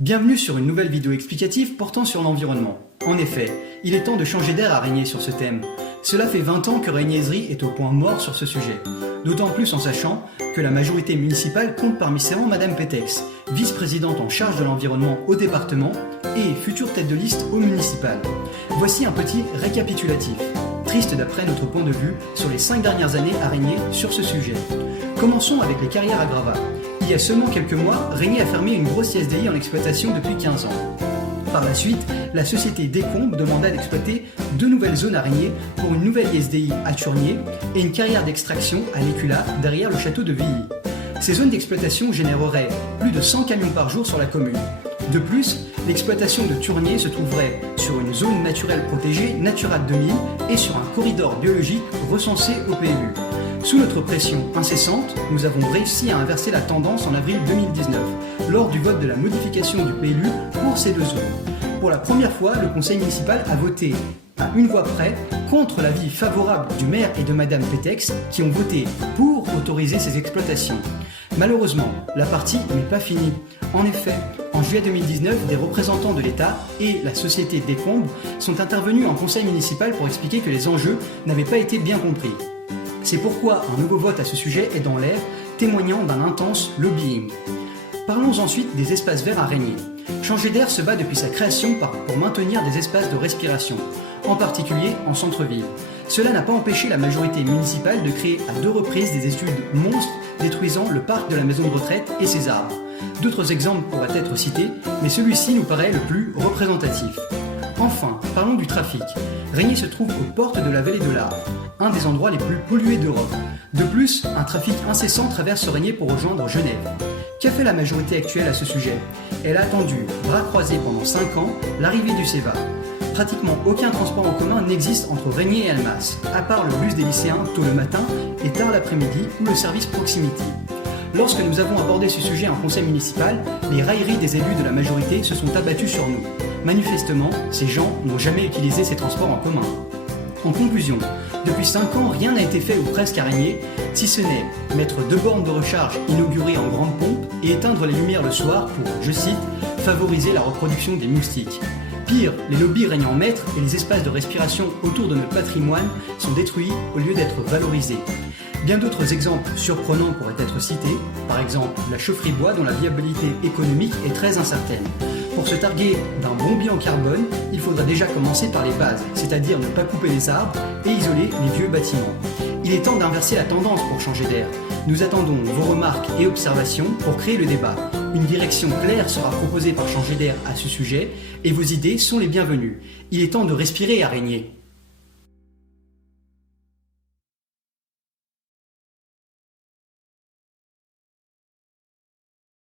Bienvenue sur une nouvelle vidéo explicative portant sur l'environnement. En effet, il est temps de changer d'air à Régnier sur ce thème. Cela fait 20 ans que Régniaiserie est au point mort sur ce sujet. D'autant plus en sachant que la majorité municipale compte parmi ses rangs Madame Pétex, vice-présidente en charge de l'environnement au département et future tête de liste au municipal. Voici un petit récapitulatif. Triste d'après notre point de vue sur les 5 dernières années à Régnier sur ce sujet. Commençons avec les carrières à gravats. Il y a seulement quelques mois, Régnier a fermé une grosse ISDI en exploitation depuis 15 ans. Par la suite, la société Décombe demanda d'exploiter 2 nouvelles zones à Régnier pour une nouvelle ISDI à Turnier et une carrière d'extraction à l'Écula derrière le château de Villy. Ces zones d'exploitation généreraient plus de 100 camions par jour sur la commune. De plus, l'exploitation de Turnier se trouverait sur une zone naturelle protégée Natura 2000 et sur un corridor biologique recensé au PLU. Sous notre pression incessante, nous avons réussi à inverser la tendance en avril 2019, lors du vote de la modification du PLU pour ces 2 zones. Pour la première fois, le conseil municipal a voté à une voix près contre l'avis favorable du maire et de Madame Pétex qui ont voté pour autoriser ces exploitations. Malheureusement, la partie n'est pas finie. En effet, en juillet 2019, des représentants de l'État et la société Décombe sont intervenus en conseil municipal pour expliquer que les enjeux n'avaient pas été bien compris. C'est pourquoi un nouveau vote à ce sujet est dans l'air, témoignant d'un intense lobbying. Parlons ensuite des espaces verts à Régnier. Changer d'air se bat depuis sa création pour maintenir des espaces de respiration, en particulier en centre-ville. Cela n'a pas empêché la majorité municipale de créer à 2 reprises des études monstres détruisant le parc de la maison de retraite et ses arbres. D'autres exemples pourraient être cités, mais celui-ci nous paraît le plus représentatif. Enfin, parlons du trafic. Régnier se trouve aux portes de la vallée de l'Arve, un des endroits les plus pollués d'Europe. De plus, un trafic incessant traverse Régnier pour rejoindre Genève. Qu'a fait la majorité actuelle à ce sujet? Elle a attendu, bras croisés pendant 5 ans, l'arrivée du CEVA. Pratiquement aucun transport en commun n'existe entre Régnier et Almas, à part le bus des lycéens tôt le matin et tard l'après-midi ou le service proximité. Lorsque nous avons abordé ce sujet en conseil municipal, les railleries des élus de la majorité se sont abattues sur nous. Manifestement, ces gens n'ont jamais utilisé ces transports en commun. En conclusion, depuis 5 ans, rien n'a été fait ou presque à Régnier, si ce n'est mettre 2 bornes de recharge inaugurées en grande pompe et éteindre les lumières le soir pour, je cite, favoriser la reproduction des moustiques. Pire, les lobbies règnent en maître et les espaces de respiration autour de notre patrimoine sont détruits au lieu d'être valorisés. Bien d'autres exemples surprenants pourraient être cités, par exemple la chaufferie bois dont la viabilité économique est très incertaine. Pour se targuer d'un bon bilan carbone, il faudra déjà commencer par les bases, c'est-à-dire ne pas couper les arbres et isoler les vieux bâtiments. Il est temps d'inverser la tendance pour changer d'air. Nous attendons vos remarques et observations pour créer le débat. Une direction claire sera proposée par Changer d'air à ce sujet et vos idées sont les bienvenues. Il est temps de respirer à Régnier.